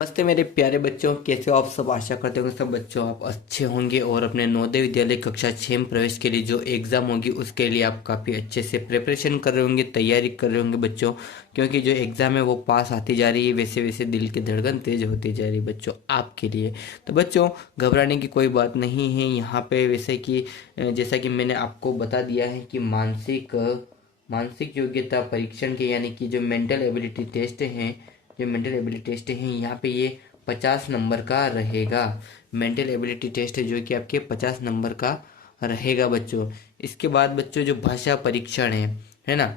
नमस्ते मेरे प्यारे बच्चों, कैसे हो आप सब। आशा करते होंगे सब बच्चों आप अच्छे होंगे और अपने नवोदय विद्यालय कक्षा 6 में प्रवेश के लिए जो एग्ज़ाम होगी उसके लिए आप काफ़ी अच्छे से प्रिपरेशन कर रहे होंगे, तैयारी कर रहे होंगे बच्चों। क्योंकि जो एग्ज़ाम है वो पास आती जा रही है, वैसे वैसे दिल की धड़कन तेज होती जा रही है बच्चों आपके लिए। तो बच्चों घबराने की कोई बात नहीं है यहाँ पे। वैसे कि जैसा कि मैंने आपको बता दिया है कि मानसिक योग्यता परीक्षण के यानी कि जो मेंटल एबिलिटी टेस्ट हैं, जो मेंटल एबिलिटी टेस्ट हैं यहाँ पे ये 50 नंबर का रहेगा। मेंटल एबिलिटी टेस्ट है जो कि आपके 50 नंबर का रहेगा बच्चों। इसके बाद बच्चों जो भाषा परीक्षण है ना,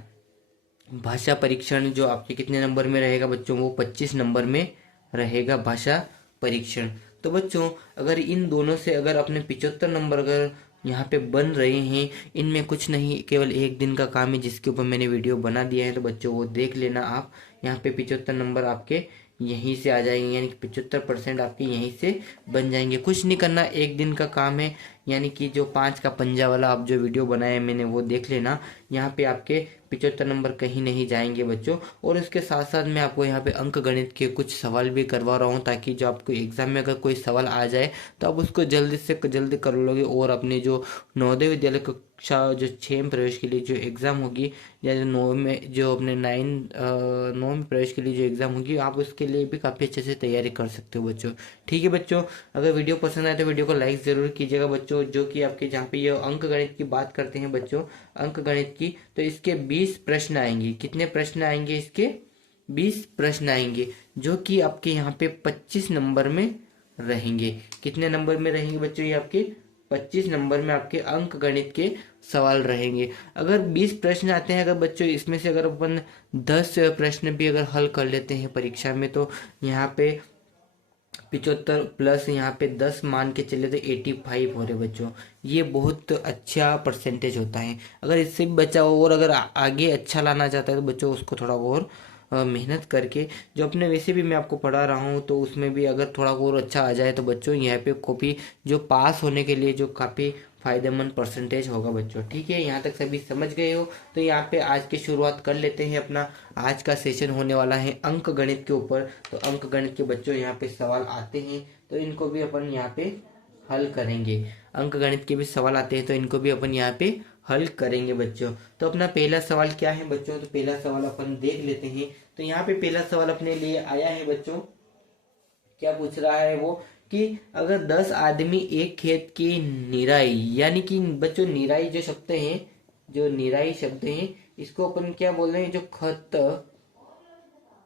भाषा परीक्षण जो आपके कितने नंबर में रहेगा बच्चों, वो 25 नंबर में रहेगा भाषा परीक्षण। तो बच्चों अगर इन दोनों से अगर अपने 75 नंबर अगर यहाँ पे बन रहे हैं, इनमें कुछ नहीं, केवल एक दिन का काम है जिसके ऊपर मैंने वीडियो बना दिया है, तो बच्चों वो देख लेना आप। यहाँ पे 75 नंबर आपके यहीं से आ जाएंगे, यानी कि 75% आपके यहीं से बन जाएंगे। कुछ नहीं करना, एक दिन का काम है। यानी कि जो 5 का पंजा वाला आप जो वीडियो बनाया है मैंने, वो देख लेना। यहाँ पे आपके 75 नंबर कहीं नहीं जाएंगे बच्चों। और इसके साथ साथ मैं आपको यहाँ पे अंक गणित के कुछ सवाल भी करवा रहा हूँ, ताकि जो आपको एग्जाम में अगर कोई सवाल आ जाए तो आप उसको जल्दी से जल्दी कर लोगे। और अपने जो नवोदय विद्यालय कक्षा जो 6 में प्रवेश के लिए जो एग्ज़ाम होगी, या जो 9 में जो अपने 9 में प्रवेश के लिए जो एग्ज़ाम होगी, आप उसके लिए भी काफ़ी अच्छे से तैयारी कर सकते हो बच्चों। ठीक है बच्चों, अगर वीडियो पसंद आए तो वीडियो को लाइक ज़रूर कीजिएगा बच्चों। जो कि आपके जहाँ पे ये अंक गणित की बात करते हैं बच्चों, अंक गणित की, तो इसके 20 प्रश्न आएंगे। कितने प्रश्न आएंगे इसके? 20 प्रश्न आएंगे, जो कि आपके यहाँ पे 25 नंबर में रहेंगे। कितने नंबर में रहेंगे बच्चों? ये आपके 25 नंबर में आपके अंक गणित के सवाल रहेंगे। अगर 20 प्रश्न आते हैं, अगर बच्चों इसमें से अगर अपन 10 प्रश्न भी अगर हल कर लेते हैं परीक्षा में, तो यहाँ पे 75 प्लस यहाँ पे 10 मान के चले तो 85 हो रहे बच्चों। ये बहुत अच्छा परसेंटेज होता है। अगर इससे भी बच्चा और अगर आगे अच्छा लाना चाहता है तो बच्चों उसको थोड़ा और मेहनत करके, जो अपने वैसे भी मैं आपको पढ़ा रहा हूँ तो उसमें भी अगर थोड़ा और अच्छा आ जाए तो बच्चों यहाँ पे कॉपी जो पास होने के लिए जो काफ़ी फायदेमंद परसेंटेज होगा बच्चों। ठीक है, यहाँ तक सभी समझ गए हो? तो यहाँ पे आज की शुरुआत कर लेते हैं। अपना आज का सेशन होने वाला है अंक गणित के ऊपर। तो अंक गणित के बच्चों यहाँ पे सवाल आते हैं, तो इनको भी अपन यहाँ पे हल करेंगे। अंक गणित के भी सवाल आते हैं तो इनको भी अपन यहाँ पे हल करेंगे बच्चों। तो अपना पहला सवाल क्या है बच्चों? तो पहला सवाल अपन देख लेते हैं। तो यहाँ पे पहला सवाल अपने लिए आया है बच्चों। क्या पूछ रहा है वो कि अगर 10 आदमी एक खेत की निराई, यानी कि बच्चों निराई जो शब्द हैं, जो निराई शब्द हैं, इसको अपन क्या बोल रहे हैं? जो खत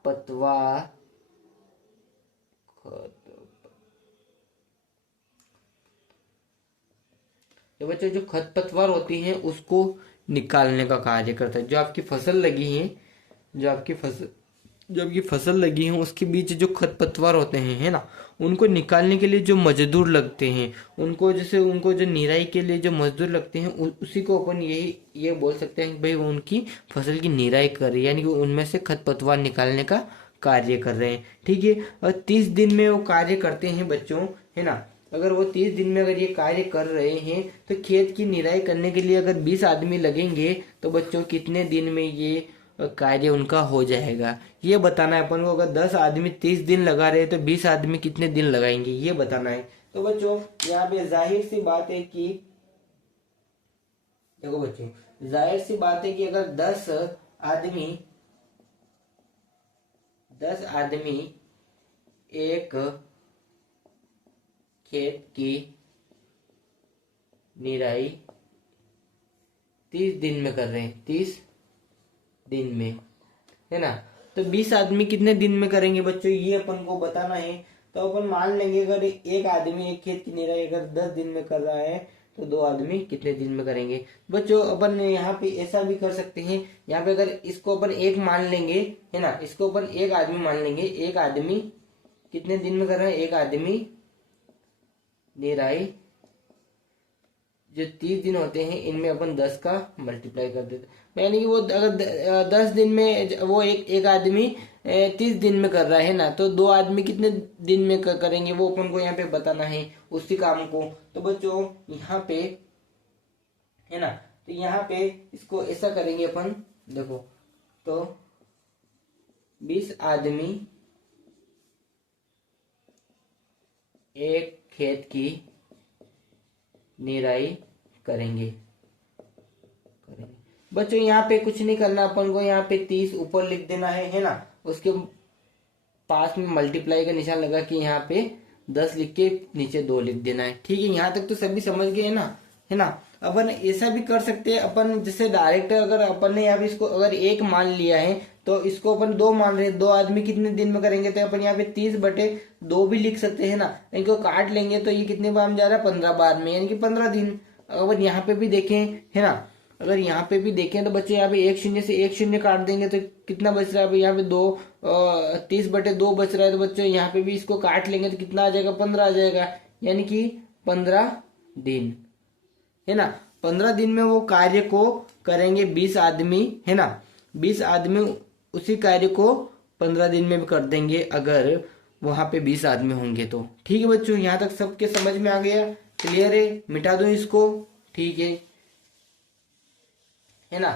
पतवार, तो बच्चों जो खरपतवार होती हैं उसको निकालने का कार्य करता है। जो आपकी फसल लगी है, जो आपकी फसल जो आपकी फसल लगी है उसके बीच जो खरपतवार होते हैं, है ना, उनको निकालने के लिए जो मजदूर लगते हैं, उनको जैसे उनको जो निराई के लिए जो मजदूर लगते हैं, उसी को अपन यही ये बोल सकते हैं कि भाई वो उनकी फसल की निराई कर रही है, यानी कि उनमें से खरपतवार निकालने का कार्य कर रहे हैं। ठीक है, और 30 दिन में वो कार्य करते हैं बच्चों, है ना। अगर वो 30 दिन में अगर ये कार्य कर रहे हैं तो खेत की निराई करने के लिए अगर 20 आदमी लगेंगे तो बच्चों कितने दिन में ये कार्य उनका हो जाएगा, ये बताना है अपन को। अगर 10 आदमी 30 दिन लगा रहे हैं तो 20 आदमी कितने दिन लगाएंगे, ये बताना है। तो बच्चों यहाँ पे जाहिर सी बात है कि देखो बच्चों, जाहिर सी बात है कि अगर 10 आदमी 10 आदमी एक खेत की निराई 30 दिन में कर रहे हैं, 30 दिन में, है ना, तो 20 आदमी कितने दिन में करेंगे बच्चों, ये अपन को बताना है। तो अपन मान लेंगे अगर एक आदमी एक खेत की निराई अगर 10 दिन में कर रहा है तो 2 आदमी कितने दिन में करेंगे बच्चों। अपन यहाँ पे ऐसा भी कर सकते हैं, यहाँ पे अगर इसको अपन एक मान लेंगे, है ना, इसको अपन एक आदमी मान लेंगे। एक आदमी कितने दिन में कर रहा है? एक आदमी निराई जो 30 दिन होते हैं इनमें अपन 10 का मल्टीप्लाई कर देते, यानी कि वो अगर 10 दिन में वो एक आदमी 30 दिन में कर रहा है ना, तो 2 आदमी कितने दिन में करेंगे वो अपन को यहाँ पे बताना है उसी काम को। तो बच्चों यहाँ पे, है ना, तो यहाँ पे इसको ऐसा करेंगे अपन, देखो, तो 20 आदमी एक खेत की निराई करेंगे। बच्चों यहाँ पे कुछ नहीं करना अपन को, यहाँ पे 30 ऊपर लिख देना है ना। उसके पास में मल्टीप्लाई का निशान लगा कि यहाँ पे 10 लिख के नीचे 2 लिख देना है। ठीक है, यहाँ तक तो सभी समझ गए है ना। अपन ऐसा भी कर सकते हैं, अपन जैसे डायरेक्ट अगर अपन ने यहाँ पे इसको अगर 1 मान लिया है तो इसको अपन 2 मान रहे हैं, 2 आदमी कितने दिन में करेंगे, तो अपन यहाँ पे 30/2 भी लिख सकते हैं ना। इनको काट लेंगे तो ये कितने बार में जा रहा है, 15 बार में, यानी कि 15 दिन। अगर यहाँ पे भी देखें है ना, अगर यहाँ पे भी देखें तो बच्चे यहाँ पे 1 शून्य से 1 शून्य काट देंगे तो कितना बच रहा है, यहाँ पे 30/2 बच रहा है। तो बच्चों यहाँ पे भी इसको काट लेंगे तो कितना आ जाएगा, 15 आ जाएगा, यानी कि 15 दिन है ना। 15 दिन में वो कार्य को करेंगे 20 आदमी है ना। 20 आदमी उसी कार्य को 15 दिन में भी कर देंगे अगर वहां पे 20 आदमी होंगे तो। ठीक है बच्चों, यहाँ तक सबके समझ में आ गया, क्लियर है, मिटा दो इसको। ठीक है ना।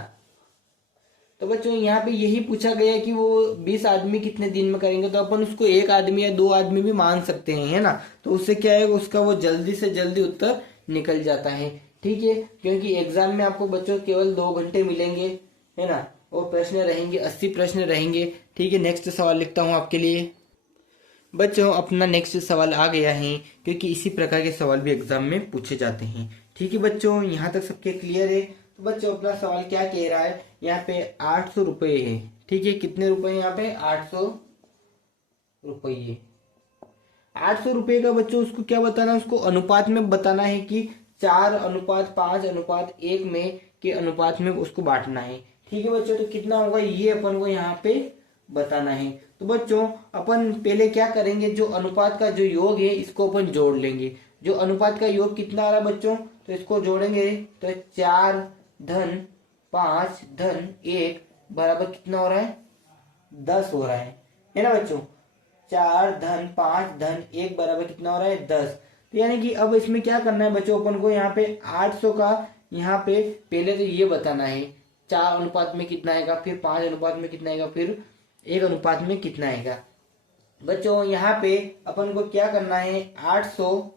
तो बच्चों यहाँ पे यही पूछा गया कि वो 20 आदमी कितने दिन में करेंगे, तो अपन उसको 1 आदमी या 2 आदमी भी मान सकते हैं है ना। तो उससे क्या है, उसका वो जल्दी से जल्दी उत्तर निकल जाता है। ठीक है, क्योंकि एग्जाम में आपको बच्चों केवल 2 घंटे मिलेंगे है ना, और प्रश्न रहेंगे 80 प्रश्न रहेंगे। ठीक है, नेक्स्ट सवाल लिखता हूँ आपके लिए। बच्चों अपना नेक्स्ट सवाल आ गया है, क्योंकि इसी प्रकार के सवाल भी एग्जाम में पूछे जाते हैं। ठीक है बच्चों, यहाँ तक सबके क्लियर है। तो बच्चों अपना सवाल क्या कह रहा है, यहाँ पे 800 रुपये है। ठीक है, कितने रुपए यहाँ पे, 800 रुपये। 800 रुपये का बच्चों उसको क्या बताना है, उसको अनुपात में बताना है कि 4:5:1 में के अनुपात में उसको बांटना है। ठीक है बच्चों, तो कितना होगा ये अपन को यहाँ पे बताना है। तो बच्चों अपन पहले क्या करेंगे, जो अनुपात का जो योग है इसको अपन जोड़ लेंगे। जो अनुपात का योग कितना आ रहा है बच्चों, तो इसको जोड़ेंगे तो 4:5:1 बराबर कितना हो रहा है, 10 हो रहा है ना बच्चों। 4:5:1 बराबर कितना हो रहा है, 10। तो यानी कि अब इसमें क्या करना है बच्चों, अपन को यहाँ पे 800 का यहाँ पे पहले तो ये बताना है 4 अनुपात में कितना आएगा, फिर 5 अनुपात में कितना आएगा, फिर 1 अनुपात में कितना आएगा। बच्चों यहाँ पे अपन को क्या करना है, 800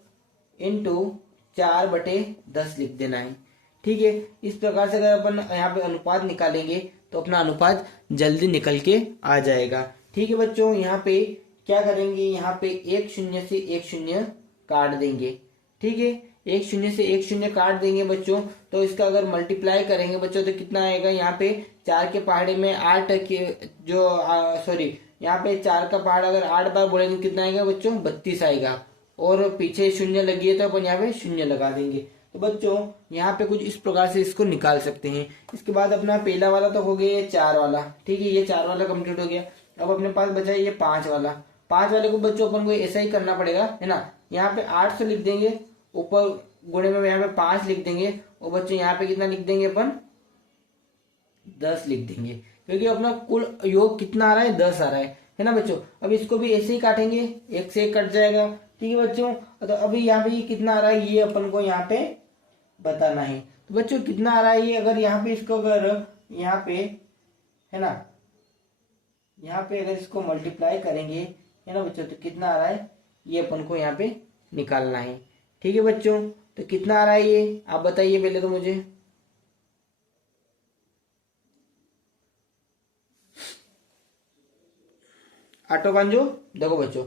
× 4/10 लिख देना है। ठीक है, इस प्रकार से अगर अपन यहाँ पे अनुपात निकालेंगे तो अपना अनुपात जल्दी निकल के आ जाएगा। ठीक है बच्चों, यहाँ पे क्या करेंगे, यहाँ पे 1 शून्य से 1 शून्य काट देंगे। ठीक है, 1 शून्य से 1 शून्य काट देंगे बच्चों, तो इसका अगर मल्टीप्लाई करेंगे बच्चों तो कितना आएगा, यहाँ पे 4 के पहाड़े में 8 के जो सॉरी यहाँ पे 4 का पहाड़ अगर 8 बार बोलेंगे कितना आएगा बच्चों, 32 आएगा। और पीछे शून्य लगी है तो अपन यहाँ पे शून्य लगा देंगे। तो बच्चों यहाँ पे कुछ इस प्रकार से इसको निकाल सकते हैं। इसके बाद अपना पहला वाला तो हो गया, ये 4 वाला। ठीक है, ये 4 वाला कंप्लीट हो गया। अब अपने पास बचा ये 5 वाला। 5 वाले को बच्चों अपन को ऐसा ही करना पड़ेगा है ना। यहाँ पे 800 लिख देंगे, ऊपर गुणे में यहाँ पे 5 लिख देंगे, और बच्चों यहाँ पे कितना लिख देंगे अपन, 10 लिख देंगे, क्योंकि अपना कुल योग कितना आ रहा है, 10 आ रहा है ना बच्चों। अब इसको भी ऐसे ही काटेंगे, 1 से 1 कट जाएगा। ठीक है बच्चों, तो अभी यहाँ पे कितना आ रहा है ये अपन को यहाँ पे बताना है। तो बच्चों कितना आ रहा है ये, अगर यहाँ पे इसको अगर यहाँ पे है ना, यहाँ पे अगर इसको मल्टीप्लाई करेंगे है ना बच्चों, तो कितना आ रहा है ये अपन को यहाँ पे निकालना है। ठीक है बच्चों, तो कितना आ रहा है ये आप बताइए पहले तो मुझे। आठों पांचो देखो बच्चों,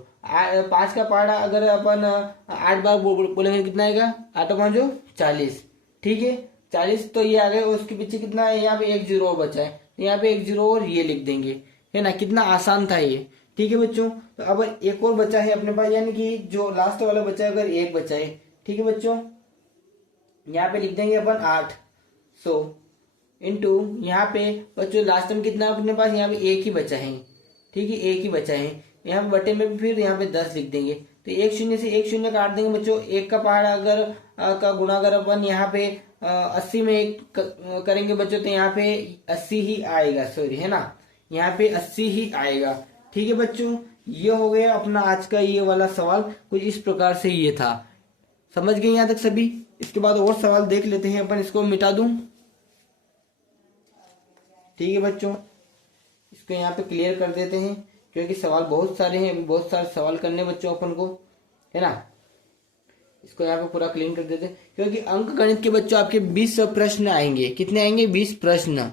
5 का पहाड़ा अगर अपन 8 बार बोलेंगे कितना आएगा, 8×5 = 40। ठीक है, 40 तो ये आ गए, उसके पीछे कितना है, यहाँ पे 1 जीरो और बचा है, तो यहाँ पे 1 जीरो और ये लिख देंगे है ना। कितना आसान था ये। ठीक है बच्चों, तो अब एक और बचा है अपने पास, यानी कि जो लास्ट वाला बचा है अगर 1 बचा है। ठीक है बच्चों, यहाँ पे लिख देंगे अपन 800 इंटू यहाँ पे बच्चों लास्ट में कितना अपने पास, यहाँ पे 1 ही बचा है। ठीक है, 1 ही बचा है। यहाँ पे बटे में भी फिर यहाँ पे 10 लिख देंगे, तो 1 शून्य से 1 शून्य काट देंगे बच्चों। 1 का पहाड़ा अगर का गुणा अगर अपन यहाँ पे 80 में 1 करेंगे बच्चों, तो यहाँ पे 80 ही आएगा, सॉरी है ना, यहाँ पे 80 ही आएगा। ठीक है बच्चों, ये हो गया अपना आज का ये वाला सवाल, कुछ इस प्रकार से ये था। समझ गए यहाँ तक सभी। इसके बाद और सवाल देख लेते हैं अपन, इसको मिटा दूं। ठीक है बच्चों, इसको यहाँ पे क्लियर कर देते हैं, क्योंकि सवाल बहुत सारे हैं, बहुत सारे सवाल करने बच्चों अपन को है ना। इसको यहाँ पे पूरा क्लीन कर देते हैं, क्योंकि अंक गणित के बच्चों आपके 20 प्रश्न आएंगे। कितने आएंगे? 20 प्रश्न।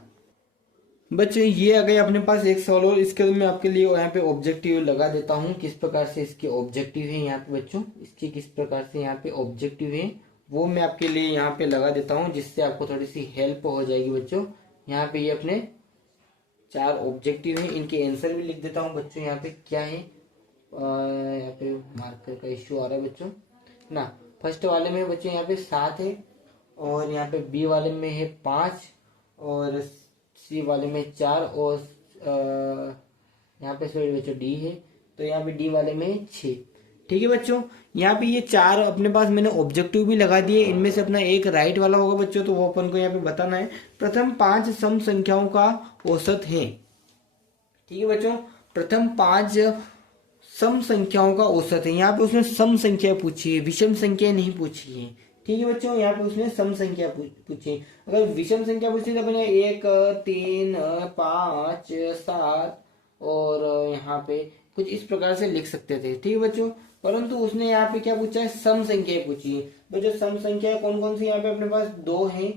बच्चों ये आ गए अपने पास एक सवाल, और इसके मैं आपके लिए यहाँ पे ऑब्जेक्टिव लगा देता हूँ, किस प्रकार से इसके ऑब्जेक्टिव है यहाँ पे बच्चों, इसके किस प्रकार से यहाँ पे ऑब्जेक्टिव है वो मैं आपके लिए यहाँ पे लगा देता हूँ, जिससे आपको थोड़ी सी हेल्प हो जाएगी बच्चों। यहाँ पे ये अपने 4 ऑब्जेक्टिव है, इनके आंसर भी लिख देता हूँ बच्चों। यहाँ पे क्या है, यहाँ पे मार्कर का इश्यू आ रहा है बच्चों ना। फर्स्ट वाले में बच्चों यहाँ पे 7 है, और यहाँ पे बी वाले में है 5, और सी वाले में 4, और यहाँ पे सॉरी बच्चों डी है, तो यहाँ पे डी वाले में 6। ठीक है बच्चों, यहाँ पे ये 4 अपने पास मैंने ऑब्जेक्टिव भी लगा दिए। इनमें से अपना एक राइट वाला होगा बच्चों, तो वो अपन को यहाँ पे बताना है। प्रथम 5 सम संख्याओं का औसत है। ठीक है बच्चों, प्रथम 5 सम संख्याओं का औसत है। यहाँ पे उसने सम संख्या पूछी है, विषम संख्या नहीं पूछी है। ठीक है बच्चों, यहाँ पे उसने सम संख्या पूछी है। अगर विषम संख्या पूछी तो अपने 1 3 5 7 और यहाँ पे कुछ इस प्रकार से लिख सकते थे। ठीक है बच्चों, परंतु उसने यहाँ पे क्या पूछा है, सम संख्या पूछी है। बच्चों सम संख्या कौन कौन सी यहाँ पे अपने पास 2 है,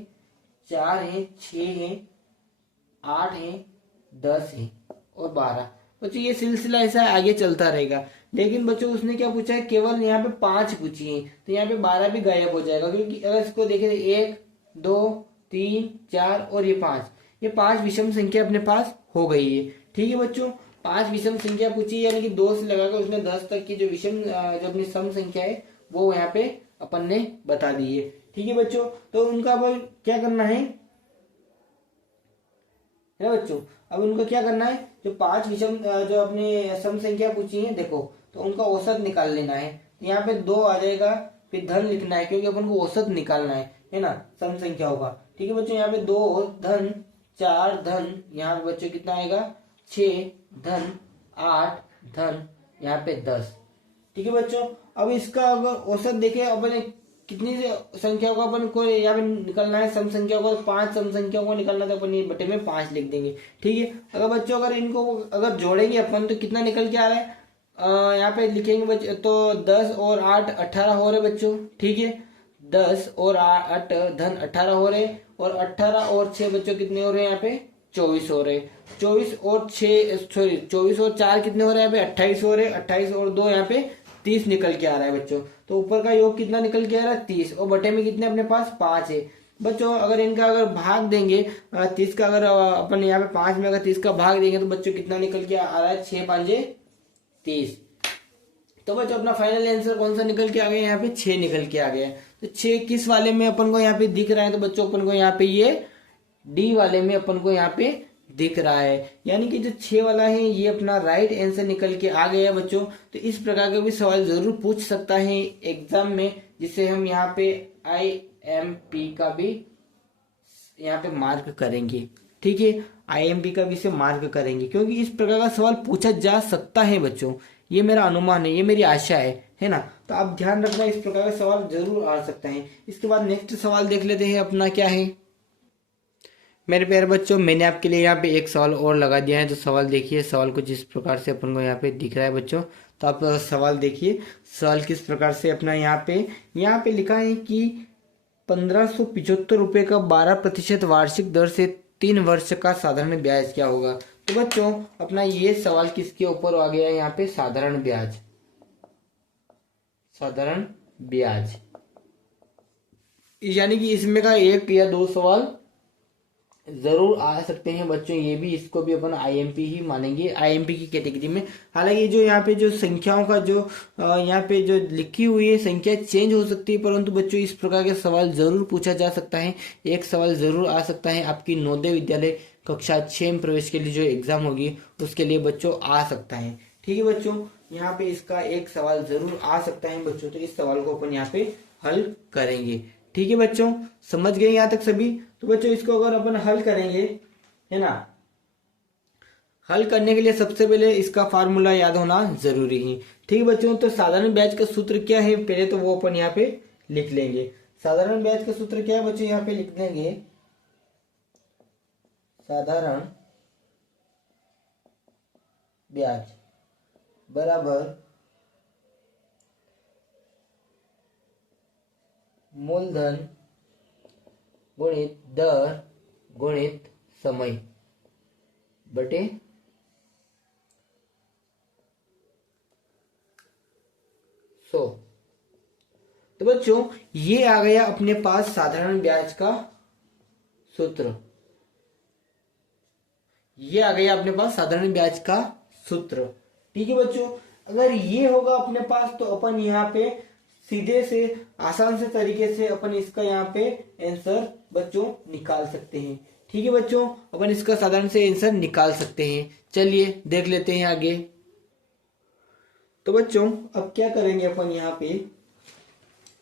4 है, 6 है, 8 है, 10 है और 12। बच्चों ये सिलसिला ऐसा आगे चलता रहेगा। लेकिन बच्चों उसने क्या पूछा है, केवल यहाँ पे 5 पूछी है, तो यहाँ पे 12 भी गायब हो जाएगा, क्योंकि अगर इसको देखें 1 2 3 4 और ये 5, ये 5 विषम संख्या अपने पास हो गई है। ठीक है बच्चों, 5 विषम संख्या पूछी, यानी कि 2 से लगाकर उसने 10 तक की जो विषम जो अपनी सम संख्या है वो यहाँ पे अपन ने बता दी है। ठीक है बच्चों, तो उनका अब क्या करना है बच्चों, अब उनको क्या करना है, जो 5 विषम जो अपने सम संख्या पूछी है देखो, तो उनका औसत निकाल लेना है। तो यहाँ पे 2 आ जाएगा, फिर धन लिखना है, क्योंकि अपन को औसत निकालना है ना सम संख्या होगा। ठीक है बच्चों, यहाँ पे 2 धन 4 धन, यहाँ पे बच्चों कितना आएगा 6 धन 8 धन यहाँ पे 10। ठीक है बच्चों, अब इसका अगर औसत देखें अपन कितनी संख्याओं का अपन को यहाँ पे निकलना है, सम संख्याओं को 5 सम संख्याओं को निकलना, तो अपन ये बटे में 5 लिख देंगे। ठीक है, अगर बच्चों अगर इनको अगर जोड़ेंगे अपन तो कितना निकल के आ रहा है, यहाँ पे लिखेंगे बच्चों, तो 10 और 8 18 हो रहे बच्चों। ठीक है, 10 और 8 धन 18 हो रहे, और 18 और 6 बच्चों कितने हो रहे हैं यहाँ पे 24 हो रहे। 24 और 6 सॉरी 24 और 4 कितने हो रहे हैं यहाँ पे 28 हो रहे, 28 और 2 यहाँ पे 30 निकल के आ रहा है बच्चों। तो ऊपर का योग कितना निकल के आ रहा है 30, और बटे में कितने अपने पास 5 है बच्चों। अगर इनका अगर भाग देंगे 30 का, अगर अपन यहाँ पे 5 में अगर 30 का भाग देंगे तो बच्चों कितना निकल के आ रहा है 6 5 30। तो बच्चों अपना फाइनल आंसर कौन सा निकल के आ गया, यहाँ पे 6 निकल के आ गया। तो 6 किस वाले में अपन को यहाँ पे दिख रहा है, तो बच्चों अपन को यहाँ पे ये डी वाले में अपन को यहाँ पे दिख रहा है, यानी कि जो 6 वाला है ये अपना राइट आंसर निकल के आ गया बच्चों। तो इस प्रकार का भी सवाल जरूर पूछ सकता है एग्जाम में, जिसे हम यहाँ पे IMP का भी यहाँ पे मार्क करेंगे। ठीक है, IMP का भी इसे मार्क करेंगे, क्योंकि इस प्रकार का सवाल पूछा जा सकता है बच्चों। ये मेरा अनुमान है, ये मेरी आशा है ना। तो आप ध्यान रखना, इस प्रकार का सवाल जरूर आ सकता है। इसके बाद नेक्स्ट सवाल देख लेते हैं अपना क्या है। मेरे प्यारे बच्चों, मैंने आपके लिए यहाँ पे एक सवाल और लगा दिया है। तो सवाल देखिए, सवाल कुछ इस प्रकार से अपन को यहाँ पे दिख रहा है बच्चों। तो आप सवाल देखिए, सवाल किस प्रकार से अपना यहाँ पे लिखा है कि 1575 रुपये का 12% वार्षिक दर से 3 वर्ष का साधारण ब्याज क्या होगा। तो बच्चों अपना ये सवाल किसके ऊपर आ गया है, यहाँ पे साधारण ब्याज, साधारण ब्याज, यानी कि इसमें का 1 या 2 सवाल जरूर आ सकते हैं बच्चों। ये भी, इसको भी अपन IMP ही मानेंगे, IMP की कैटेगरी में। हालांकि जो यहाँ पे जो संख्याओं का जो यहाँ पे जो लिखी हुई है संख्या चेंज हो सकती है, परंतु बच्चों इस प्रकार के सवाल जरूर पूछा जा सकता है। एक सवाल जरूर आ सकता है आपकी नवोदय विद्यालय कक्षा 6 में प्रवेश के लिए जो एग्जाम होगी उसके लिए बच्चों आ सकता है। ठीक है बच्चों, यहाँ पे इसका एक सवाल जरूर आ सकता है बच्चों। तो इस सवाल को अपन यहाँ पे हल करेंगे। ठीक है बच्चों, समझ गए यहाँ तक सभी। तो बच्चों इसको अगर अपन हल करेंगे, है ना, हल करने के लिए सबसे पहले इसका फार्मूला याद होना जरूरी है। ठीक है बच्चों, तो साधारण ब्याज का सूत्र क्या है पहले तो वो अपन यहाँ पे लिख लेंगे। साधारण ब्याज का सूत्र क्या है बच्चों, यहाँ पे लिख देंगे साधारण ब्याज बराबर मूलधन गुणित दर गुणित समय बटे 100। तो बच्चों ये आ गया अपने पास साधारण ब्याज का सूत्र। ये आ गया अपने पास साधारण ब्याज का सूत्र। ठीक है बच्चों, अगर ये होगा अपने पास तो अपन यहाँ पे सीधे से आसान से तरीके से अपन इसका यहाँ पे आंसर बच्चों निकाल सकते हैं। ठीक है बच्चों, अपन इसका साधारण से आंसर निकाल सकते हैं। चलिए देख लेते हैं आगे। तो बच्चों अब क्या करेंगे अपन यहाँ पे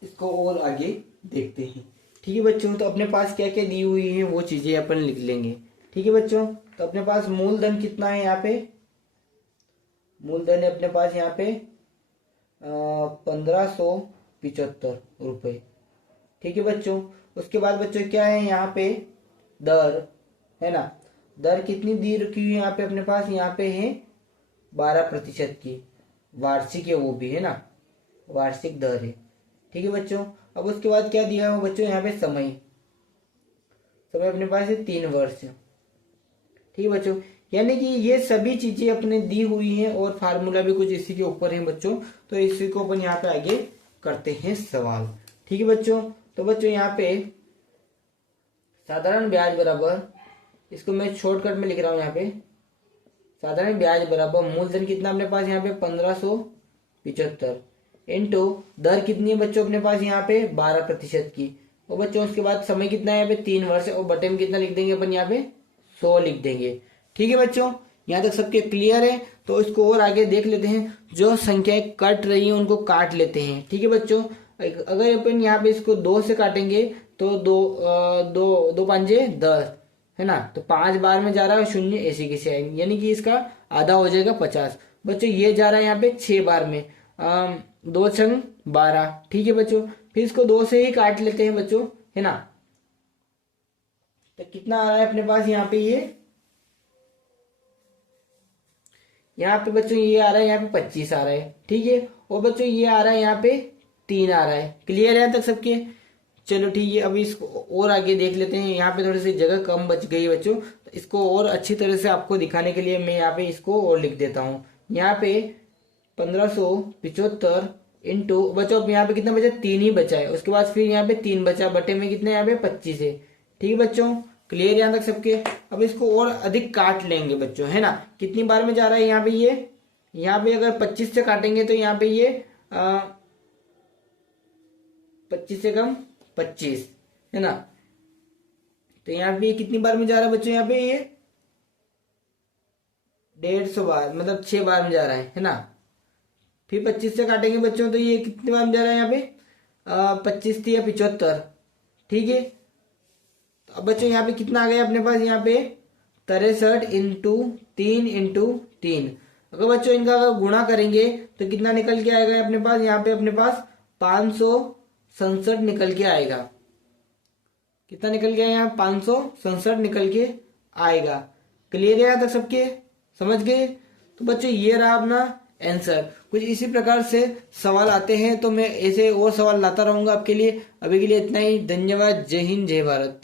इसको और आगे देखते हैं। ठीक है बच्चों, तो अपने पास क्या क्या दी हुई है वो चीजें अपन लिख लेंगे। ठीक है बच्चों, तो अपने पास मूलधन कितना है यहाँ पे, मूलधन है अपने पास यहाँ पे 1575 रुपये। ठीक है बच्चों, उसके बाद बच्चों क्या है यहाँ पे दर है ना, दर कितनी दी रखी हुई है यहाँ पे अपने पास, यहाँ पे है 12% की, वार्षिक है वो भी है ना, वार्षिक दर है। ठीक है बच्चों, अब उसके बाद क्या दिया है बच्चों यहाँ पे समय, समय अपने पास है 3 वर्ष। ठीक है बच्चों, यानी कि ये सभी चीजें अपने दी हुई हैं और फार्मूला भी कुछ इसी के ऊपर है बच्चों। तो इसी को अपन यहाँ पे आगे करते हैं सवाल। ठीक है बच्चों, तो बच्चों यहाँ पे साधारण ब्याज बराबर, इसको मैं शॉर्टकट में लिख रहा हूँ यहाँ पे, साधारण ब्याज बराबर मूलधन कितना अपने पास यहाँ पे 1575 इंटू दर कितनी है बच्चों अपने पास यहाँ पे 12% की, और बच्चों उसके बाद समय कितना है यहाँ पे 3 वर्ष, और बटे में कितना लिख देंगे अपन यहाँ पे 100 लिख देंगे। ठीक है बच्चों, यहाँ तक सबके क्लियर है। तो इसको और आगे देख लेते हैं, जो संख्याएं कट रही हैं उनको काट लेते हैं। ठीक है बच्चों, अगर अपन यहाँ पे इसको 2 से काटेंगे तो 2 पंजे 10 है ना, तो 5 बार में जा रहा है 0 ऐसे कैसे आएंगे, यानी कि इसका आधा हो जाएगा 50। बच्चों ये जा रहा है यहाँ पे 6 बार में 2 छंग 12। ठीक है बच्चों, फिर इसको 2 से ही काट लेते हैं बच्चों है ना, तो कितना आ रहा है अपने पास यहाँ पे, ये यहाँ पे बच्चों ये आ रहा है यहाँ पे 25 आ रहा है। ठीक है, और बच्चों ये आ रहा है यहाँ पे 3 आ रहा है। क्लियर है तक सबके? चलो ठीक है, अभी इसको और आगे देख लेते हैं। यहाँ पे थोड़ी सी जगह कम बच गई बच्चों, तो इसको और अच्छी तरह से आपको दिखाने के लिए मैं यहाँ पे इसको और लिख देता हूँ। यहाँ पे 1575 इंटू बच्चों, अब यहाँ पे कितना बचा, 3 ही बचा है, उसके बाद फिर यहाँ पे 3 बचा, बटे में कितने यहाँ पे 25 है। ठीक है बच्चों, क्लियर यहाँ तक सबके? अब इसको और अधिक काट लेंगे बच्चों है ना, कितनी बार में जा रहा है यहाँ पे, ये यहाँ पे अगर 25 से काटेंगे तो यहाँ पे ये 25 से कम 25 है ना, तो यहाँ पे कितनी बार में जा रहा है बच्चों, यहाँ पे ये 150 बार, मतलब 6 बार में जा रहा है ना। फिर 25 से काटेंगे बच्चों तो ये कितनी बार में जा रहा है यहाँ पे 25 या 75। ठीक है, तो अब बच्चों यहाँ पे कितना आ गया अपने पास, यहाँ पे 63 इंटू 3 इंटू 3। अगर बच्चों इनका अगर गुणा करेंगे तो कितना निकल के आएगा अपने पास, यहाँ पे अपने पास 567 निकल के आएगा। कितना निकल गया यहाँ, 567 निकल के आएगा। क्लियर है यहाँ तक सबके, समझ गए? तो बच्चों ये रहा अपना आंसर। कुछ इसी प्रकार से सवाल आते हैं तो मैं ऐसे और सवाल लाता रहूंगा आपके लिए। अभी के लिए इतना ही, धन्यवाद। जय हिंद, जय भारत।